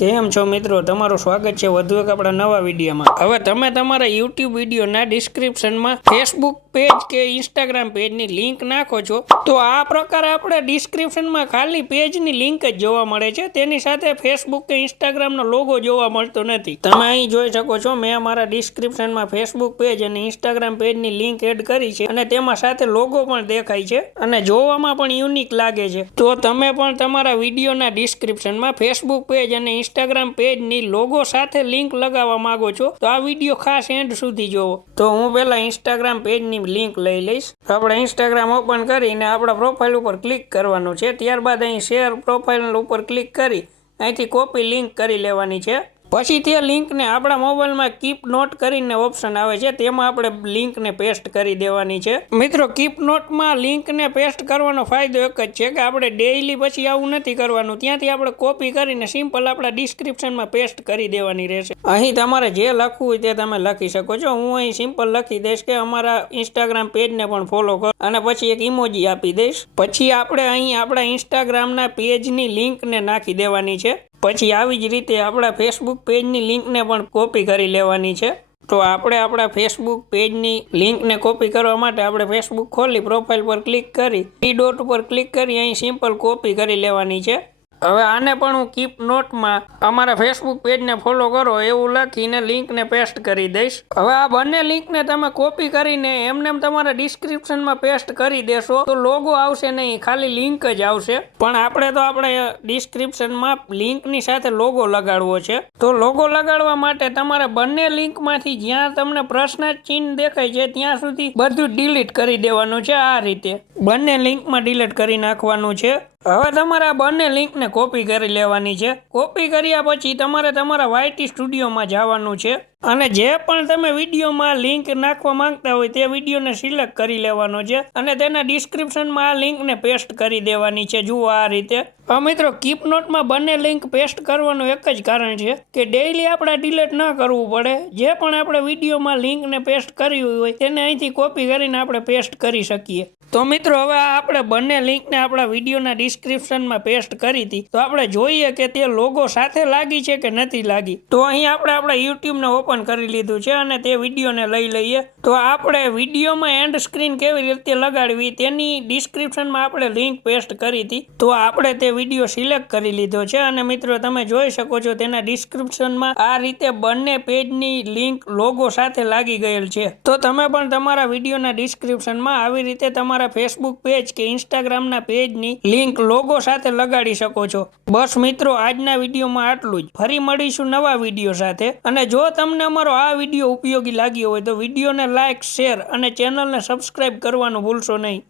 કેમ છો મિત્રો, તમારું સ્વાગત છે વધુ એક આપણા નવા વિડીયોમાં। હવે તમે તમારા YouTube વિડીયોના ડિસ્ક્રિપ્શનમાં ફેસબુક પેજ કે ઇન્સ્ટાગ્રામ પેજની લિંક નાખો છો તો આ પ્રકારે આપણે ડિસ્ક્રિપ્શનમાં ખાલી પેજની લિંક જ જોવા મળે છે, તેની સાથે ફેસબુક કે ઇન્સ્ટાગ્રામનો લોગો જોવા મળતો નથી। તમે અહીં જોઈ શકો છો, મેં મારા ડિસ્ક્રિપ્શનમાં ફેસબુક પેજ અને ઇન્સ્ટાગ્રામ પેજની લિંક એડ કરી છે અને તેમાં સાથે લોગો પણ દેખાય છે અને જોવામાં પણ યુનિક લાગે છે। તો તમે પણ તમારા વિડીયોના ડિસ્ક્રિપ્શનમાં ફેસબુક પેજ અને ઇન્સ્ટાગ્રામ પેજની લોગો સાથે લિંક લગાવવા માંગો છો તો આ વિડીયો ખાસ એન્ડ સુધી જોવો। તો હું પહેલા ઇન્સ્ટાગ્રામ પેજની લિંક લઈ લઈશ। આપણે ઇન્સ્ટાગ્રામ ઓપન કરીને આપણા પ્રોફાઇલ ઉપર ક્લિક કરવાનું છે, ત્યારબાદ અહીં શેર પ્રોફાઇલ ઉપર ક્લિક કરી અહીંથી કોપી લિંક કરી લેવાની છે। પછી તે લિંકને આપણા મોબાઈલમાં કીપ નોટ કરીને ઓપ્શન આવે છે, તેમાં આપણે લિંકને પેસ્ટ કરી દેવાની છે। મિત્રો, કીપ નોટમાં લિંકને પેસ્ટ કરવાનો ફાયદો એક જ છે કે આપણે ડેઈલી પછી આવું નથી કરવાનું, ત્યાંથી આપણે કોપી કરીને સિમ્પલ આપણા ડિસ્ક્રિપ્શનમાં પેસ્ટ કરી દેવાની રહેશે। અહીં તમારે જે લખવું હોય તે તમે લખી શકો છો। હું અહીં સિમ્પલ લખી દઈશ કે અમારા ઇન્સ્ટાગ્રામ પેજને પણ ફોલો કરો અને પછી એક ઇમોજી આપી દઈશ। પછી આપણે અહીં આપણા ઇન્સ્ટાગ્રામના પેજની લિંકને નાખી દેવાની છે। પછી આવી જ રીતે આપણા ફેસબુક પેજની લિંકને પણ કોપી કરી લેવાની છે। તો આપણે આપણા ફેસબુક પેજની લિંકને કોપી કરવા માટે આપણે ફેસબુક ખોલી પ્રોફાઇલ પર ક્લિક કરી થ્રી ડોટ ઉપર ક્લિક કરી અહીં સિમ્પલ કોપી કરી લેવાની છે। હવે આને પણ હું કીપ નોટમાં અમારા ફેસબુક પેજને ફોલો કરો એવું લખીને લિંકને પેસ્ટ કરી દઈશ। હવે આ બંને લિંકને તમે કોપી કરીને એમને તમારા ડિસ્ક્રિપ્શનમાં પેસ્ટ કરી દેશો તો લોગો આવશે નહીં, ખાલી લિંક જ આવશે। પણ આપણે તો આપણે ડિસ્ક્રિપ્શનમાં લિંકની સાથે લોગો લગાડવો છે। તો લોગો લગાડવા માટે તમારે બંને લિંકમાંથી જ્યાં તમને પ્રશ્ન ચિહ્ન દેખાય છે ત્યાં સુધી બધું ડિલીટ કરી દેવાનું છે। આ રીતે બંને લિંકમાં ડિલીટ કરી નાખવાનું છે। હવે તમારે આ બંને લિંકને કોપી કરી લેવાની છે। કોપી કર્યા પછી તમારે તમારા YT સ્ટુડિયોમાં જવાનું છે અને જે પણ તમે વિડીયોમાં લિંક નાખવા માંગતા હોય તે વિડીયોને સિલેક્ટ કરી લેવાનો છે અને તેના ડિસ્ક્રિપ્શનમાં આ લિંકને પેસ્ટ કરી દેવાની છે। જુઓ આ રીતે। મિત્રો, કીપ નોટમાં બંને લિંક પેસ્ટ કરવાનું એક જ કારણ છે કે ડેઈલી આપણે ડિલીટ ન કરવું પડે। જે પણ આપણે વિડીયોમાં લિંકને પેસ્ટ કરી હોય તેને અહીંથી કોપી કરીને આપણે પેસ્ટ કરી શકીએ। તો મિત્રો, હવે આપણે બંને લિંકને આપણા વિડીયોના ડિસ્ક્રિપ્શનમાં પેસ્ટ કરી હતી તો આપણે જોઈએ કે તે લોગો સાથે લાગી છે કે નથી લાગી। તો અહીં આપણે આપણા યુટ્યુબને ઓપન કરી લીધું છે અને તે વિડીયોને લઈ લઈએ। તો આપણે વિડીયોમાં એન્ડ સ્ક્રીન કેવી રીતે લગાડવી તેની ડિસ્ક્રિપ્શનમાં આપણે લિંક પેસ્ટ કરી હતી, તો આપણે તે વિડીયો સિલેક્ટ કરી લીધો છે અને મિત્રો તમે જોઈ શકો છો તેના ડિસ્ક્રિપ્શનમાં આ રીતે બંને પેજની લિંક લોગો સાથે લાગી ગયેલ છે। તો તમે પણ તમારા વિડીયોના ડિસ્ક્રિપ્શનમાં આવી રીતે તમારા ફેસબુક પેજ કે ઇન્સ્ટાગ્રામના પેજની લિંક લોગો સાથે લગાડી શકો છો। બસ મિત્રો, આજના વિડીયોમાં આટલું જ। ફરી મળીશું નવા વિડીયો સાથે અને જો તમને અમારો આ વિડીયો ઉપયોગી લાગ્યો હોય તો વિડીયોને લાઇક, શેર અને ચેનલને સબસ્ક્રાઇબ કરવાનું ભૂલશો નહીં।